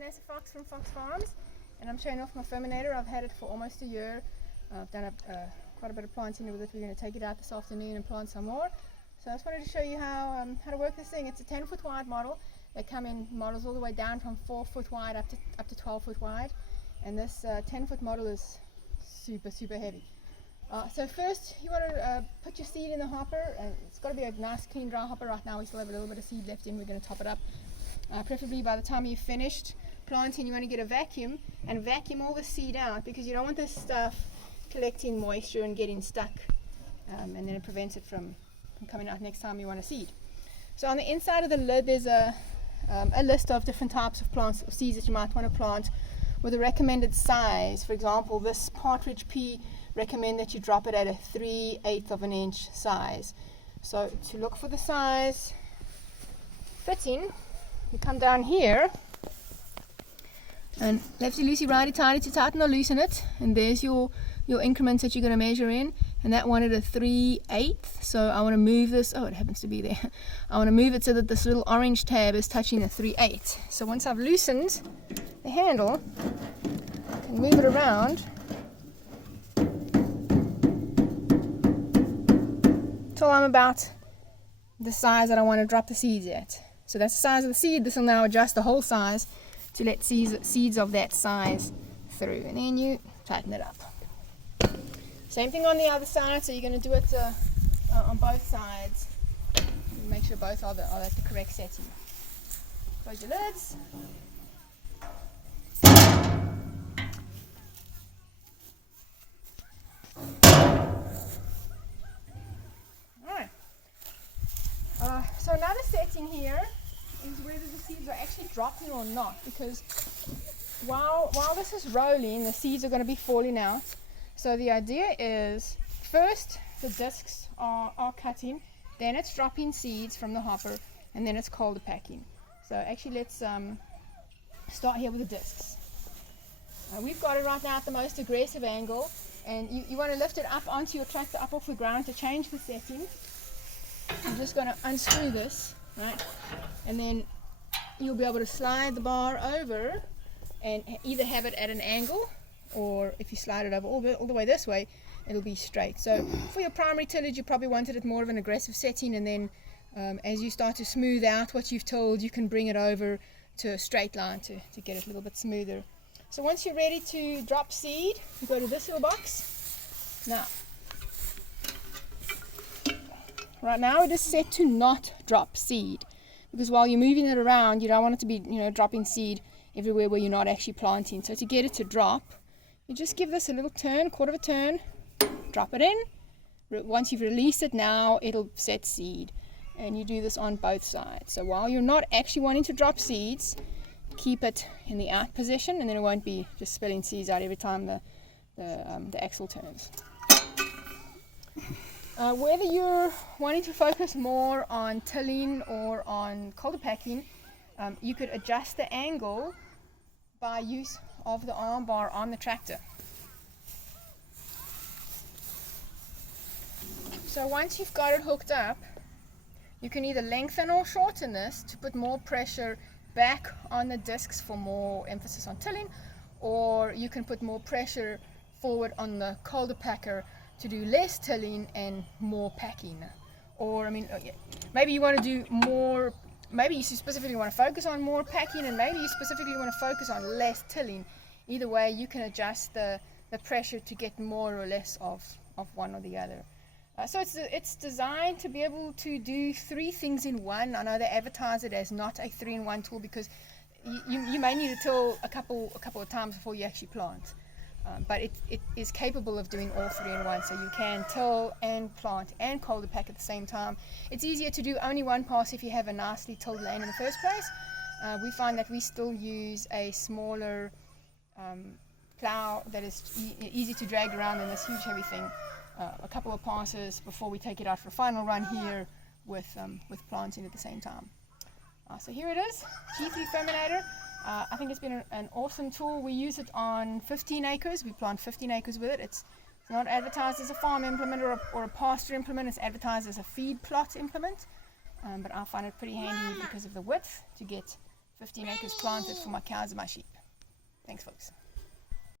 Vanessa Fox from Fox Farms, and I'm showing off my Firminator. I've had it for almost a year. I've done quite a bit of planting with it. We're going to take it out this afternoon and plant some more. So I just wanted to show you how to work this thing. It's a 10-foot wide model. They come in models all the way down from 4-foot wide up to 12-foot wide, and this 10-foot model is super heavy. So first you want to put your seed in the hopper, and it's got to be a nice clean dry hopper. Right now we still have a little bit of seed left in. We're going to top it up. Preferably by the time you've finished planting, you want to get a vacuum and vacuum all the seed out, because you don't want this stuff collecting moisture and getting stuck, and then it prevents it from coming out next time you want to seed. So on the inside of the lid there's a list of different types of plants or seeds that you might want to plant with a recommended size. For example, this partridge pea, recommend that you drop it at a 3/8 of an inch size. So to look for the size fitting, you come down here and lefty loosey righty tighty to tighten or loosen it, and there's your increments that you're going to measure in, and that one at a 3/8. So I want to move this, oh it happens to be there, I want to move it so that this little orange tab is touching the 3/8. So once I've loosened the handle, I can move it around till I'm about the size that I want to drop the seeds at. So that's the size of the seed. This will now adjust the whole size to let seeds of that size through, and then you tighten it up. Same thing on the other side, so you're going to do it on both sides. Make sure both are at the correct setting. Close your lids. Alright. So another setting here is whether the seeds are actually dropping or not, because while this is rolling, the seeds are going to be falling out. So the idea is, first the discs are cutting, then it's dropping seeds from the hopper, and then it's colder packing. So actually let's start here with the discs. We've got it right now at the most aggressive angle, and you want to lift it up onto your tractor, up off the ground to change the setting. I'm just going to unscrew this, right, and then you'll be able to slide the bar over and either have it at an angle, or if you slide it over all the way this way, it'll be straight. So for your primary tillage, you probably wanted it more of an aggressive setting, and then as you start to smooth out what you've tilled, you can bring it over to a straight line to get it a little bit smoother. So once you're ready to drop seed, you go to this little box. Now, right now it is set to not drop seed, because while you're moving it around, you don't want it to be, dropping seed everywhere where you're not actually planting. So to get it to drop, you just give this a little turn, quarter of a turn, drop it in. Once you've released it, now it'll set seed, and you do this on both sides. So while you're not actually wanting to drop seeds, keep it in the out position, and then it won't be just spilling seeds out every time the axle turns. Whether you're wanting to focus more on tilling or on colder packing, you could adjust the angle by use of the arm bar on the tractor. So once you've got it hooked up, you can either lengthen or shorten this to put more pressure back on the discs for more emphasis on tilling, or you can put more pressure forward on the colder packer to do less tilling and more packing. Or maybe you want to do more, maybe you specifically want to focus on more packing, and maybe you specifically want to focus on less tilling. Either way, you can adjust the pressure to get more or less of one or the other. So it's designed to be able to do 3 things in one. I know they advertise it as not a 3-in-1 tool, because you may need to till a couple of times before you actually plant. But it is capable of doing all 3 in 1, so you can till and plant and colder pack at the same time. It's easier to do only one pass if you have a nicely tilled land in the first place. We find that we still use a smaller plow that is easy to drag around than this huge heavy thing. A couple of passes before we take it out for a final run here with planting at the same time. So here it is, G3 Firminator. I think it's been an awesome tool. We use it on 15 acres. We plant 15 acres with it. It's not advertised as a farm implement or a pasture implement. It's advertised as a feed plot implement. But I find it pretty handy because of the width to get 15 acres planted for my cows and my sheep. Thanks, folks.